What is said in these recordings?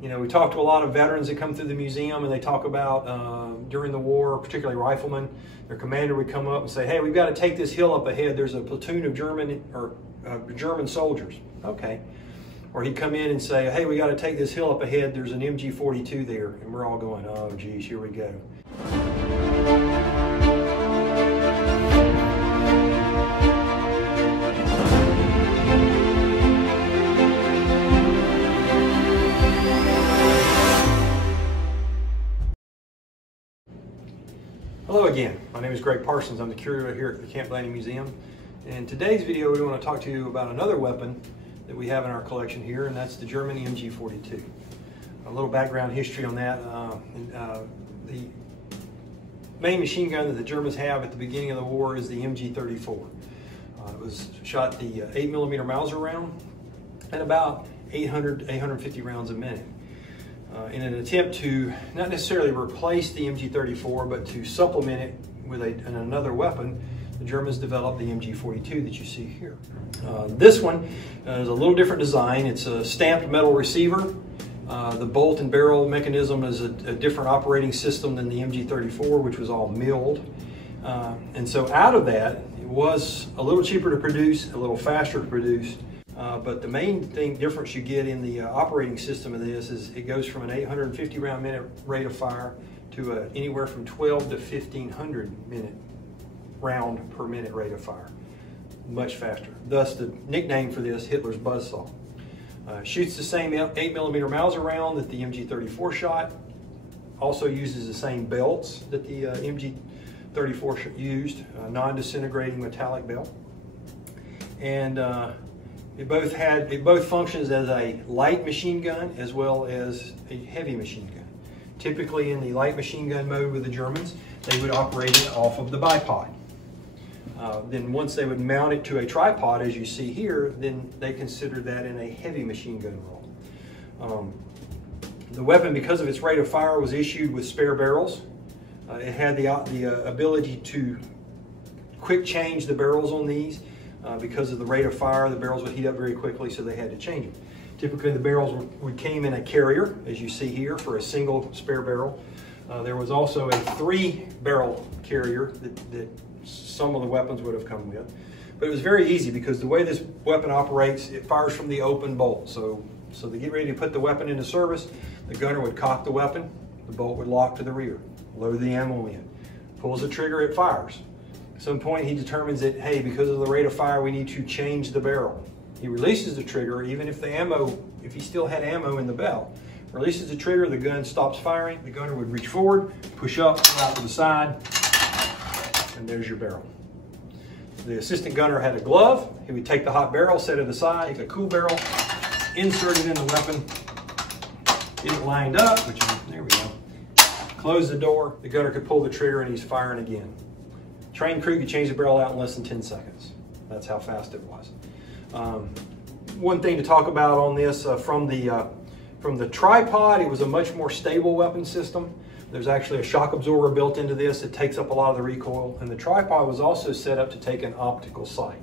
You know, we talk to a lot of veterans that come through the museum, and they talk about during the war, particularly riflemen, their commander would come up and say, hey, we've got to take this hill up ahead. There's a platoon of German soldiers. Okay. Or he'd come in and say, hey, we got to take this hill up ahead. There's an MG42 there. And we're all going, oh, geez, here we go. Hello again, my name is Greg Parson. I'm the curator here at the Camp Blanding Museum. In today's video, we want to talk to you about another weapon that we have in our collection here, and that's the German MG42. A little background history on that. The main machine gun that the Germans have at the beginning of the war is the MG34. It was shot the 8mm Mauser round at about 850 rounds a minute. In an attempt to not necessarily replace the MG34, but to supplement it with another weapon, the Germans developed the MG42 that you see here. This one is a little different design. It's a stamped metal receiver. The bolt and barrel mechanism is a different operating system than the MG34, which was all milled. And so out of that, it was a little cheaper to produce, a little faster to produce. But the main difference you get in the operating system of this is it goes from an 850 round minute rate of fire to anywhere from 12 to 1500 round per minute rate of fire. Much faster. Thus the nickname for this, Hitler's Buzzsaw. Shoots the same 8mm Mauser round that the MG34 shot. Also uses the same belts that the MG34 used, non-disintegrating metallic belt. And it both functions as a light machine gun as well as a heavy machine gun. Typically in the light machine gun mode with the Germans, they would operate it off of the bipod. Then once they would mount it to a tripod, as you see here, then they considered that in a heavy machine gun role. The weapon, because of its rate of fire, was issued with spare barrels. It had the ability to quick change the barrels on these. Because of the rate of fire, the barrels would heat up very quickly, so they had to change them. Typically, the barrels came in a carrier, as you see here, for a single spare barrel. There was also a 3-barrel carrier that some of the weapons would have come with. But it was very easy because the way this weapon operates, it fires from the open bolt. So to get ready to put the weapon into service, the gunner would cock the weapon, the bolt would lock to the rear, load the ammo in, pulls the trigger, it fires. At some point he determines that, hey, because of the rate of fire, we need to change the barrel. He releases the trigger, even if if he still had ammo in the belt. Releases the trigger, the gun stops firing, the gunner would reach forward, push up, pull out to the side, and there's your barrel. The assistant gunner had a glove. He would take the hot barrel, set it aside, take a cool barrel, insert it in the weapon, get it lined up, there we go. Close the door, the gunner could pull the trigger and he's firing again. Trained crew could change the barrel out in less than 10 seconds. That's how fast it was. One thing to talk about on this, from the tripod, it was a much more stable weapon system. There's actually a shock absorber built into this. It takes up a lot of the recoil. And the tripod was also set up to take an optical sight.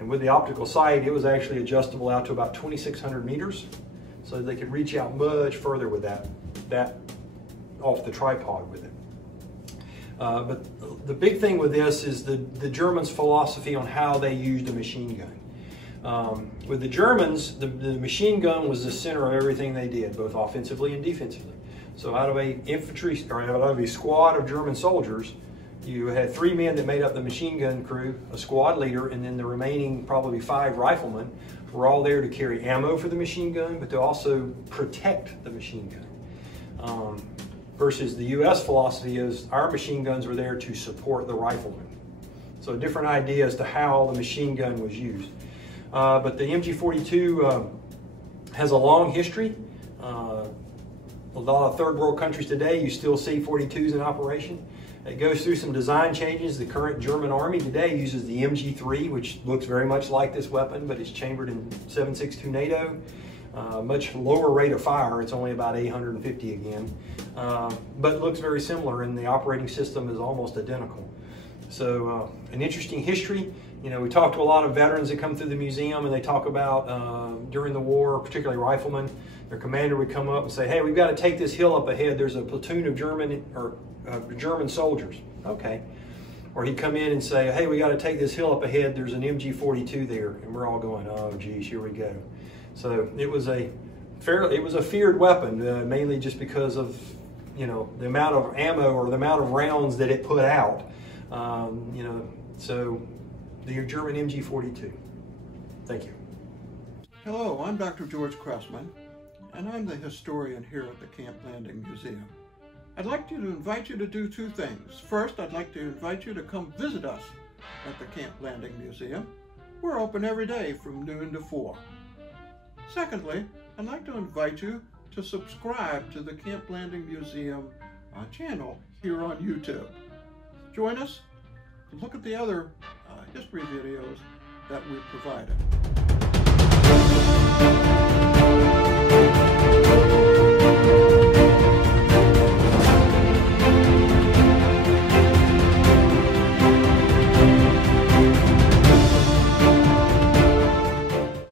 And with the optical sight, it was actually adjustable out to about 2,600 meters. So they could reach out much further with that off the tripod with it. But the big thing with this is the Germans' philosophy on how they used a machine gun. With the Germans, the machine gun was the center of everything they did, both offensively and defensively. So out of a squad of German soldiers, you had 3 men that made up the machine gun crew, a squad leader, and then the remaining probably 5 riflemen were all there to carry ammo for the machine gun, but to also protect the machine gun. Versus the U.S. philosophy is our machine guns were there to support the riflemen. So a different idea as to how the machine gun was used. But the MG42 has a long history. A lot of third world countries today, you still see 42s in operation. It goes through some design changes. The current German Army today uses the MG3, which looks very much like this weapon, but it's chambered in 7.62 NATO. Much lower rate of fire. It's only about 850 again, but looks very similar, and the operating system is almost identical. So an interesting history. You know, we talk to a lot of veterans that come through the museum, and they talk about during the war, particularly riflemen, their commander would come up and say, hey, we've got to take this hill up ahead. There's a platoon of German soldiers. Okay. Or he'd come in and say, hey, we got to take this hill up ahead. There's an MG42 there. And we're all going, oh, geez, here we go. So it was a feared weapon, mainly just because of, you know, the amount of ammo or the amount of rounds that it put out. You know, so the German MG42. Thank you. Hello, I'm Dr. George Crossman, and I'm the historian here at the Camp Landing Museum. I'd like to invite you to do two things. First, I'd like to invite you to come visit us at the Camp Landing Museum. We're open every day from noon to 4. Secondly, I'd like to invite you to subscribe to the Camp Landing Museum channel here on YouTube. Join us and look at the other history videos that we've provided.